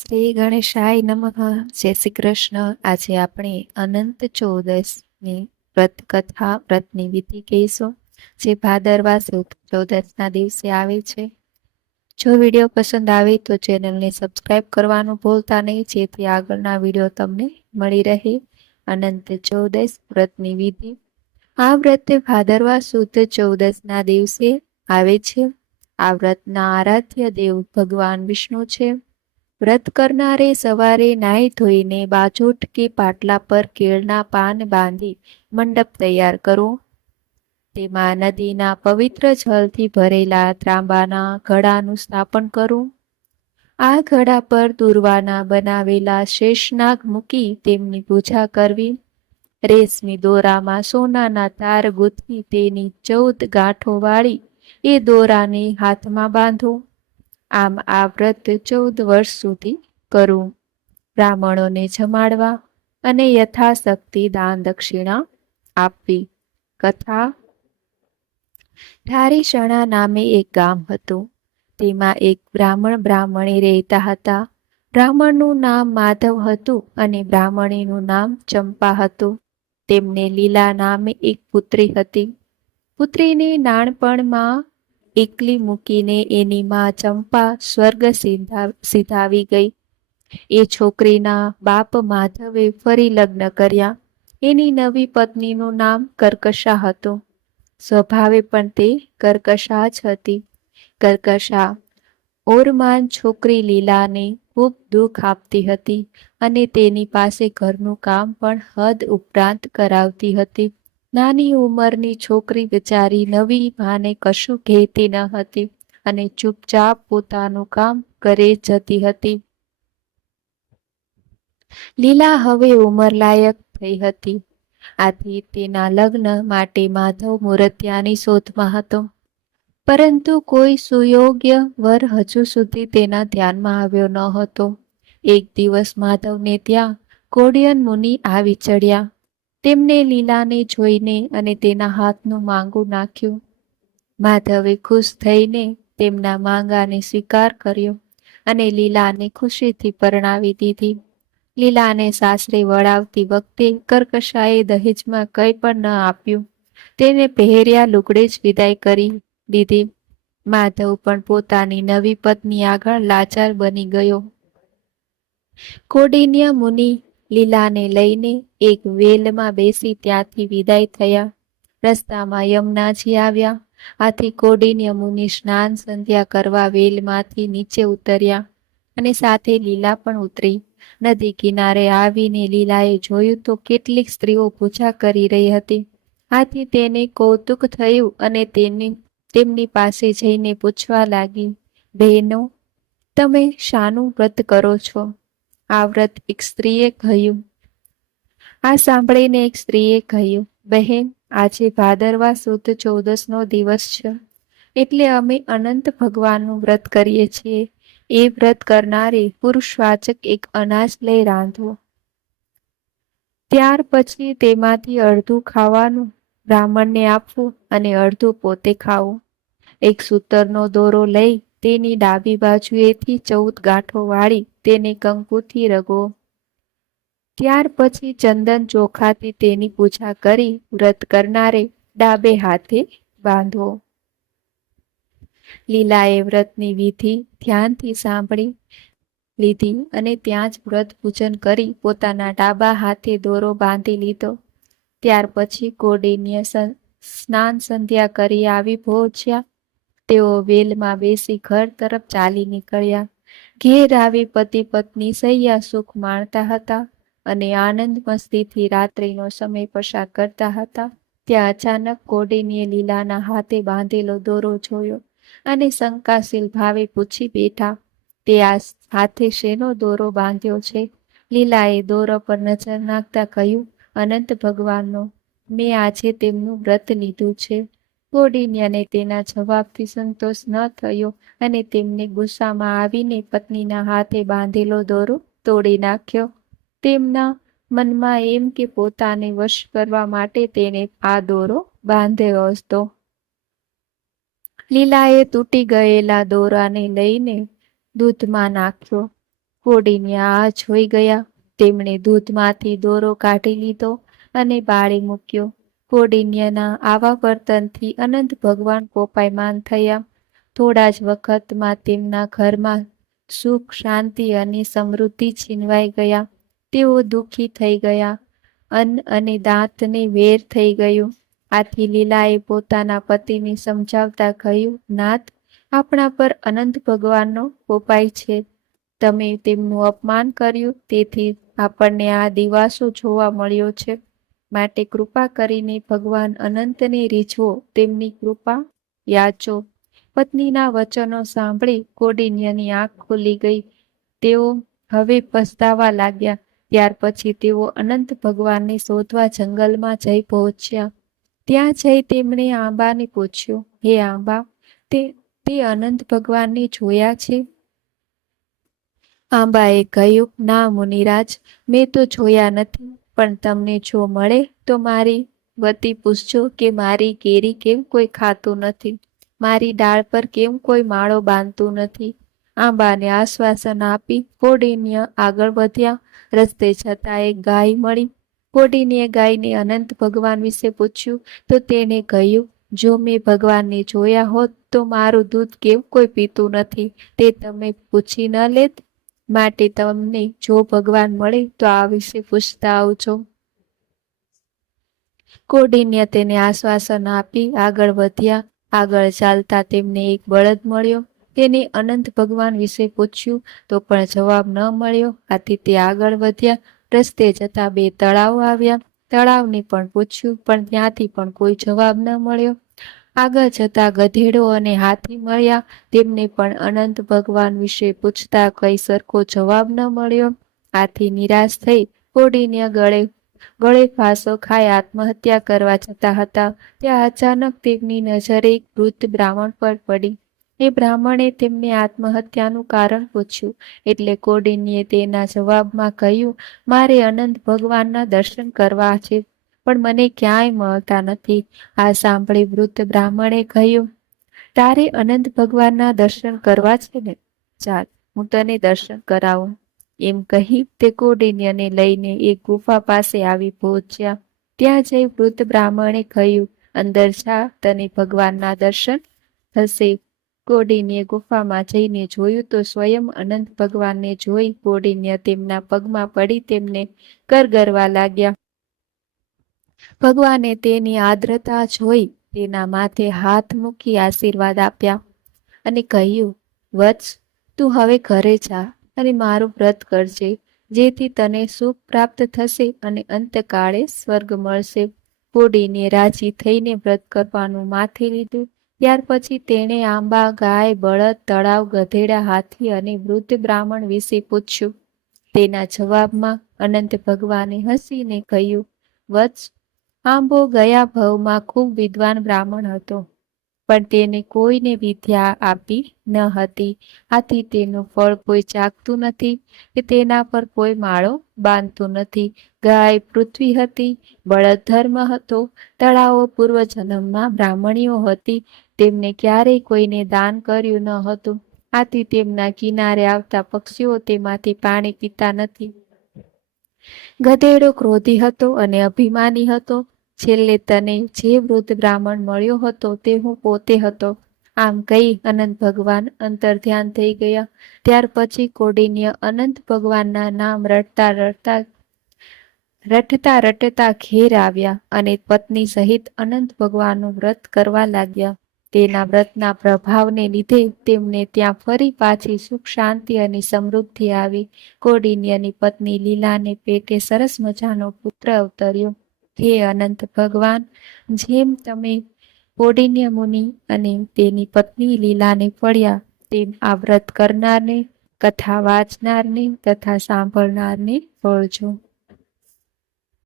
શ્રી ગણેશાય નમઃ. જય શ્રી કૃષ્ણ. આજે આપણે અનંત ચૌદસની વ્રત કથા વ્રતની વિધિ કહીશું, જે ભાદરવા સુદ ચૌદસના દિવસે આવે છે. જો વિડીયો પસંદ આવે તો ચેનલને સબસ્ક્રાઇબ કરવાનું ભૂલતા નહીં, જેથી આગળના વિડીયો તમને મળી રહે. અનંત ચૌદસ વ્રતની વિધિ. આ વ્રત ભાદરવા સુદ ચૌદસના દિવસે આવે છે. આ વ્રતના આરાધ્ય દેવ ભગવાન વિષ્ણુ છે. વ્રત કરનારે સવારે નાહી ધોઈને બાજોટ કે પાટલા પર કેળના પાન બાંધી મંડપ તૈયાર કરો. તેમાં નદીના પવિત્ર જળથી ભરેલા ત્રાંબાના ઘડાનું સ્થાપન કરો. આ ઘડા પર દુર્વાના બનાવેલા શેષનાગ મૂકી તેમની પૂજા કરવી. રેશમી દોરામાં સોનાના તાર ગૂંથી તેની 14 ગાંઠો વાળી એ દોરાને હાથમાં બાંધો. આમ આ વ્રત 14 વર્ષ સુધી કરવું. બ્રાહ્મણોને જમાડવા અને યથાશક્તિ દાન દક્ષિણા આપવી. કથા. ધારીસણા નામે એક ગામ હતું. તેમાં એક બ્રાહ્મણી રહેતા હતા. બ્રાહ્મણનું નામ માધવ હતું અને બ્રાહ્મણીનું નામ ચંપા હતું. તેમને લીલા નામે એક પુત્રી હતી. પુત્રીને નાનપણમાં એકલી મૂકીને એની માં ચંપા સ્વર્ગ સિધાવી ગઈ. એ છોકરીના બાપ માધવે ફરી લગ્ન કર્યા. એની નવી પત્નીનું નામ કર્કશા હતું. સ્વભાવે પણ તે કર્કશા જ હતી. કર્કશા ઓરમાન છોકરી લીલાને ખૂબ દુઃખ આપતી હતી અને તેની પાસે ઘરનું કામ પણ હદ ઉપરાંત કરાવતી હતી. નાની ઉંમરની છોકરી બિચારી નવી માને કશું કહેતી ન હતી અને ચૂપચાપ પોતાનું કામ કરે જતી હતી. લીલા હવે ઉંમરલાયક થઈ હતી. આથી તેના લગ્ન માટે માધવ મૂર્તિયાની શોધમાં હતો. પરંતુ કોઈ સુયોગ્ય વર હજુ સુધી તેના ધ્યાનમાં આવ્યો ન હતો. એક દિવસ માધવને ત્યાં કોડિયન મુનિ આવી ચડ્યા. તેમને લીલાને જોઈને અને તેના હાથનું માંગું નાખ્યું. માધવે ખુશ થઈને તેમના માંગાને સ્વીકાર કર્યો અને લીલાને ખુશીથી પરણાવી દીધી. લીલાને સાસરે વળાવતી વખતે કર્કશાએ દહેજમાં કંઈ પણ ન આપ્યું. તેને પહેર્યા લુગડે જ વિદાય કરી દીધી. માધવ પણ પોતાની નવી પત્ની આગળ લાચાર બની ગયો. કૌંડિન્ય મુનિ લીલાને લઈને એક વેલમાં બેસી ત્યાંથી વિદાય થયા. રસ્તામાં યમુનાજી આવ્યા. આથી કૌંડિન્ય મુનિ સ્નાન સંધ્યા કરવા વેલમાંથી નીચે ઉતર્યા અને સાથે લીલા પણ ઉતરી. નદી કિનારે આવીને લીલાએ જોયું તો કેટલીક સ્ત્રીઓ પૂજા કરી રહી હતી. આથી તેને કૌતુક થયું અને તેમની પાસે જઈને પૂછવા લાગી, બહેનો, તમે શાનું વ્રત કરો છો? આ વ્રત એક સ્ત્રીએ કહ્યું. આ સાંભળીને એક સ્ત્રીએ કહ્યું, બહેન, આજે ભાદરવા સુદ 14નો દિવસ છે, એટલે અમે અનંત ભગવાનનું વ્રત કરીએ છીએ. એ વ્રત કરનારે પુરુષવાચક એક અનાજ લઈ રાંધવો. ત્યાર પછી તેમાંથી અડધું ખાવાનું બ્રાહ્મણને આપવું અને અડધું પોતે ખાવું. એક સૂતરનો દોરો લઈ તેની ડાબી બાજુએથી 14 ગાંઠો વાળી તેને કંકુથી રગવો. ત્યાર પછી ચંદન ચોખાથી તેની પૂજા કરી વ્રત કરનારે ડાબે હાથે બાંધવો. લીલાએ વ્રતની વિધિ ધ્યાનથી સાંભળી લીધી અને ત્યાં જ વ્રત પૂજન કરી પોતાના ડાબા હાથે દોરો બાંધી લીધો. ત્યાર પછી કૌંડિન્ય સ્નાન સંધ્યા કરી આવી પહોંચ્યા. તેઓ વેલમાં બેસી ઘર તરફ ચાલી નીકળ્યા. ઘેર આવી પતિ પત્ની સૈયા સુખ માણતા હતા અને આનંદ મસ્તીથી રાત્રિનો સમય પસાર કરતા હતા. ત્યાં અચાનક કૌંડિન્યે લીલાના હાથે બાંધેલો દોરો જોયો અને શંકાશીલ ભાવે પૂછી બેઠા, તે આ હાથે શેનો દોરો બાંધ્યો છે? લીલાએ દોરો પર નજર નાખતા કહ્યું, અનંત ભગવાનનો. મેં આજે તેમનું વ્રત લીધું છે. કૌંડિન્યને તેના જવાબથી સંતોષ ન થયો અને તેમને ગુસ્સામાં આવીને પત્નીના હાથે બાંધેલો દોરો તોડી નાખ્યો. તેમના મનમાં એમ કે પોતાને વશ કરવા માટે તેને આ દોરો બાંધ્યો હતો. લીલાએ તૂટી ગયેલા દોરાને લઈને દૂધમાં નાખ્યો કોડિન્યા આ જોઈ ગયા. તેમણે દૂધમાંથી દોરો કાઢી લીધો અને બાળી મૂક્યો. કોડિન્યના આવા વર્તનથી અનંત ભગવાન કોપાયમાન થયા. થોડા જ વખતમાં તેમના ઘરમાં સુખ, શાંતિ અને સમૃદ્ધિ છીનવાઈ ગયા. તેઓ દુઃખી થઈ ગયા. અન્ન અને દાંતને વેર થઈ ગયું. આથી લીલાએ પોતાના પતિને સમજાવતા કહ્યું, નાથ, આપણા પર અનંત ભગવાનનો કોપાય છે. તમે તેમનું અપમાન કર્યું, તેથી આપણને આ દિવાસો જોવા મળ્યો છે. માટે કૃપા કરીને ભગવાન અનંતને રીઝવો, તેમની કૃપા યાચો. પત્નીના વચનો સાંભળી કોડિન્યની આંખ ખુલી ગઈ. તેઓ હવે પસ્તાવા લાગ્યા. ત્યાર પછી તેઓ અનંત ભગવાનને શોધવા જંગલમાં જઈ પહોંચ્યા. ત્યાં જઈ તેમણે આંબાને પૂછ્યું, હે આંબા, તે અનંત ભગવાનને જોયા છે? આંબાએ કહ્યું, ના મુનિરાજ, મેં તો જોયા નથી, પણ તમને જો મળે તો મારી વતી પૂછજો કે મારી કેરી કેમ કોઈ ખાતું નથી, મારી ડાળ પર કેમ કોઈ માળો બાંધતું નથી. આંબાને આશ્વાસન આપી કોડિન્ય આગળ વધ્યા. રસ્તે જતાં એક ગાય મળી. કોડિન્યે ગાયને અનંત ભગવાન વિશે પૂછ્યું તો તેણે કહ્યું, જો મેં ભગવાનને જોયા હોત તો મારું દૂધ કેમ કોઈ પીતું નથી, તે તમે પૂછી ન લેત. માટે તમને જો ભગવાન મળે તો આ વિશે પૂછતા આવજો. કોડિન્ય તેને આશ્વાસન આપી આગળ વધ્યા. આગળ ચાલતા તેમને એક બળદ મળ્યો. તેને અનંત ભગવાન વિશે પૂછ્યું તો પણ જવાબ ન મળ્યો. આથી તે આગળ વધ્યા. રસ્તે જતા 2 તળાવ આવ્યા. તળાવને પણ પૂછ્યું, પણ ત્યાંથી પણ કોઈ જવાબ ન મળ્યો. આગળ જતા ગધેડો અને હાથી મળ્યા. તેમને પણ અનંત ભગવાન વિશે પૂછતા કઈ સરખો જવાબ ન મળ્યો. આથી નિરાશ થઈ કોડિન્ય ગળે ફાંસો ખાઈ આત્મહત્યા કરવા જતા હતા. ત્યાં અચાનક તેમની નજર એક વૃદ્ધ બ્રાહ્મણ પર પડી. એ બ્રાહ્મણે તેમને આત્મહત્યાનું કારણ પૂછ્યું. એટલે કોડિન્યે તેના જવાબમાં કહ્યું, મારે અનંત ભગવાનના દર્શન કરવા છે, પણ મને ક્યાંય મળતા નથી. આ સાંભળી વૃદ્ધ બ્રાહ્મણે કહ્યું, તારે અનંત ભગવાનના દર્શન કરવા છે ને? ચાલ, હું તને દર્શન કરાવું. એમ કહી તે કોડિન્યને લઈને એક ગુફા પાસે આવી પહોંચ્યા. ત્યાં જઈ વૃદ્ધ બ્રાહ્મણે કહ્યું, અંદર જા, તને ભગવાનના દર્શન થશે. કોડિન્યે ગુફામાં જઈને જોયું તો સ્વયં અનંત ભગવાનને જોઈ કોડિન્ય તેમના પગમાં પડી તેમને કરગરવા લાગ્યા. ભગવાને તેની આર્દ્રતા જોઈ તેના માથે હાથ મૂકી આશીર્વાદ આપ્યા અને કહ્યું, વત્સ, તું હવે ઘરે જા અને મારું વ્રત કરજે, જેથી તને સુખ પ્રાપ્ત થશે અને અંતકાળે સ્વર્ગ મળશે. કોડિન્યે રાજી થઈને વ્રત કરવાનું માથે લીધું. ત્યાર પછી તેણે આંબા, ગાય, બળદ, તળાવ, ગધેડા, હાથી અને વૃદ્ધ બ્રાહ્મણ વિશે પૂછ્યું. તેના જવાબમાં અનંત ભગવાને હસીને કહ્યું, વત્સ, આંબો ગયા ભવમાં ખૂબ વિદ્વાન બ્રાહ્મણ હતો, પણ તેને કોઈને વિદ્યા આપી ન હતી. આથી તેનું ફળ કોઈ ચાખતું નથી કે તેના પર કોઈ માળો બાંધતું નથી. ગાય પૃથ્વી હતી, બળદ ધર્મ હતો, તળાવો પૂર્વજન્મમાં બ્રાહ્મણીઓ હતી. તેમને ક્યારેય કોઈને દાન કર્યું ન હતું. આથી તેમના કિનારે આવતા પક્ષીઓ તેમાંથી પાણી પીતા નથી. ગધેડો ક્રોધી હતો અને અભિમાની હતો. છેલ્લે તને જે વૃદ્ધ બ્રાહ્મણ મળ્યો હતો તે હું પોતે હતો. આમ કહી અનંત ભગવાન અંતર્ધ્યાન થઈ ગયા. ત્યાર પછી કોડિન્ય અનંત ભગવાનના નામ રટતા રટતા ઘેર આવ્યા અને પત્ની સહિત અનંત ભગવાનનું વ્રત કરવા લાગ્યા. તેના વ્રતના પ્રભાવને લીધે તેમને ત્યાં ફરી પાછી સુખ, શાંતિ અને સમૃદ્ધિ આવી. કોડિન્યની પત્ની લીલાને પેટે સરસ મજાનો પુત્ર અવતર્યો. હે અનંત ભગવાન, જેમ તમે કોડિન્ય મુનિ અને તેની પત્ની લીલાને ફળ્યા, તેમ આ વ્રત કરનારને, કથા વાંચનારને તથા સાંભળનારને ફળજો.